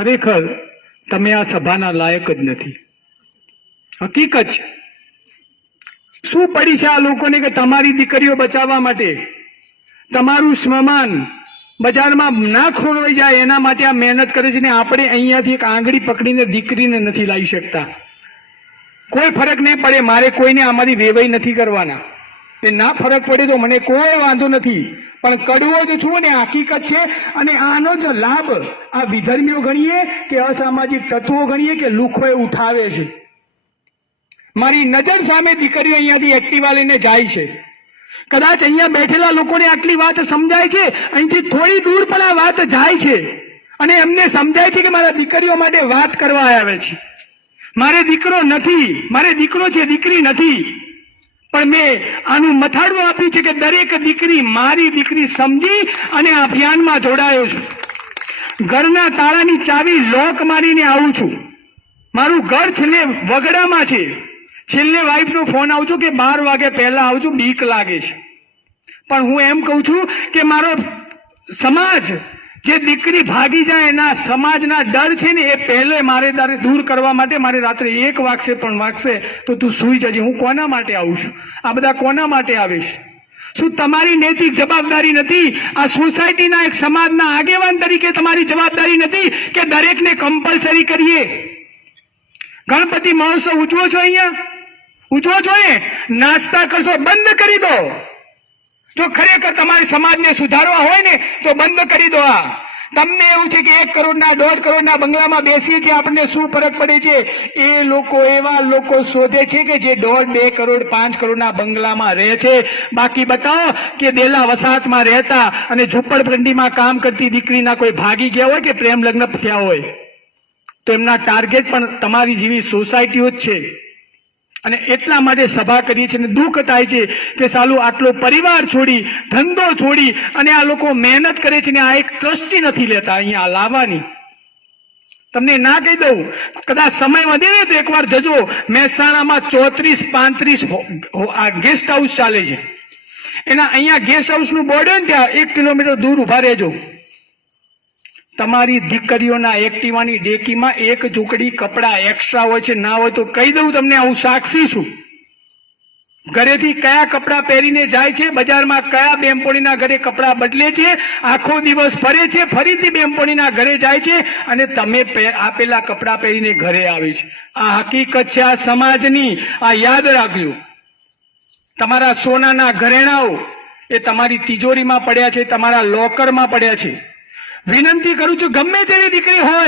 ખરેખર તમે આ સભાના લાયક જ નથી. હકીકત છે. શું પડી છે આ લોકોને કે તમારી દીકરીઓ બચાવવા માટે તમારું સ્મશાન બજારમાં ના ખોરવાઈ જાય એના માટે આ મહેનત કરે છે ને આપણે અહીંયાથી એક આંગળી પકડીને દીકરીને નથી લાવી શકતા. કોઈ ફરક નહીં પડે, મારે કોઈને આમાંથી વેવાઈ નથી કરવાના. એ ના ફરક પડે તો મને કોઈ વાંધો નથી, પણ કડવો જ છું ને હકીકત છે. અને આનો જ લાભ આ વિધર્મીઓ ગણીએ કે અસામાજિક તત્વો ગણીએ કે લુખોએ ઉઠાવે છે. મારી નજર સામે દીકરીઓ અહીંયાથી એક્ટિવા લઈને જાય છે. કદાચ અહીંયા બેઠેલા લોકોને આટલી વાત સમજાય છે, અહીંથી થોડી દૂર પણ આ વાત જાય છે અને એમને સમજાય છે કે મારા દીકરીઓ માટે વાત કરવા આવે છે. મારે દીકરો નથી, મારે દીકરો છે, દીકરી નથી. પણ મેં આનું મથાળું આપ્યું છે કે દરેક દીકરી મારી દીકરી સમજી અને આ અભિયાનમાં જોડાયો છું. ઘરના તાળાની ચાવી લોક મારીને આવું છું. મારું ઘર છેલ્લે વગડામાં છે. છેલ્લે વાઈફનો ફોન આવજો કે 12 વાગે પહેલા આવજો, બીક લાગે છે. પણ હું એમ કહું છું કે મારો સમાજ જે દીકરી ભાગી જાય એના સમાજના ડર છે ને એ પહેલે મારે દૂર કરવા માટે મારે રાત્રે 1 વાગશે પણ વાગશે તો તું સૂઈ જજે. હું કોના માટે આવું છું? આ બધા કોના માટે આવે છે? શું તમારી નૈતિક જવાબદારી નથી? આ સોસાયટીના એક સમાજના આગેવાન તરીકે તમારી જવાબદારી નથી કે દરેકને કમ્પલસરી કરીએ? ગણપતિ મહોત્સવ ઉજવો છો, અહીંયા ઉજવો છો ને, નાસ્તા કરશો બંધ કરી દો. જો ખરેખર તમારે સમાજને સુધારવા હોય ને તો બંધ કરી દો. આ તમને એવું છે કે 1 કરોડના 1.5 કરોડના બંગલામાં બેસીએ છીએ, આપણને શું ફરક પડે છે? એ લોકો એવા લોકો શોધે છે કે જે 1.5, 2 કરોડ 5 કરોડના બંગલામાં રહે છે. બાકી બતાવો કે દેલા વસાહતમાં રહેતા અને ઝૂંપડપટ્ટીમાં કામ કરતી દીકરીના કોઈ ભાગી ગયા હોય કે પ્રેમ લગ્ન થયા હોય તો એમના ટાર્ગેટ પણ તમારી જેવી સોસાયટીઓ જ છે. અને એટલા માટે સભા કરીએ છીએ. દુઃખ થાય છે કે સાલું આટલો પરિવાર છોડી, ધંધો છોડી અને આ લોકો મહેનત કરે છે ને આ એક ટ્રસ્ટી નથી લેતા અહીંયા લાવવાની. તમને ના કહી દઉં, કદાચ સમય વધે ને તો એકવાર જજો. મહેસાણામાં 34-35 ગેસ્ટ હાઉસ ચાલે છે. એના અહીંયા ગેસ્ટ હાઉસનું બોર્ડ હોય ને ત્યાં 1 કિલોમીટર દૂર ઉભા રહેજો. તમારી દીકરીઓના એક્ટિવાની ડેકીમાં 1 ઝૂંકડી કપડા એક્સ્ટ્રા હોય છે. ના હોય તો કહી દઉં તમને, હું સાક્ષી છું. ઘરેથી કયા કપડા પહેરીને જાય છે, બજારમાં કયા બેનપણીના ઘરે કપડા બદલે છે, આખો દિવસ ફરે છે, ફરીથી બેનપણીના ઘરે જાય છે અને તમે આપેલા કપડા પહેરીને ઘરે આવે છે. આ હકીકત છે આ સમાજની. આ યાદ રાખજો. તમારા સોનાના ઘરેણાઓ એ તમારી તિજોરીમાં પડ્યા છે, તમારા લોકરમાં પડ્યા છે. વિનંતી કરું છું, ગમે તેવી દીકરી હોય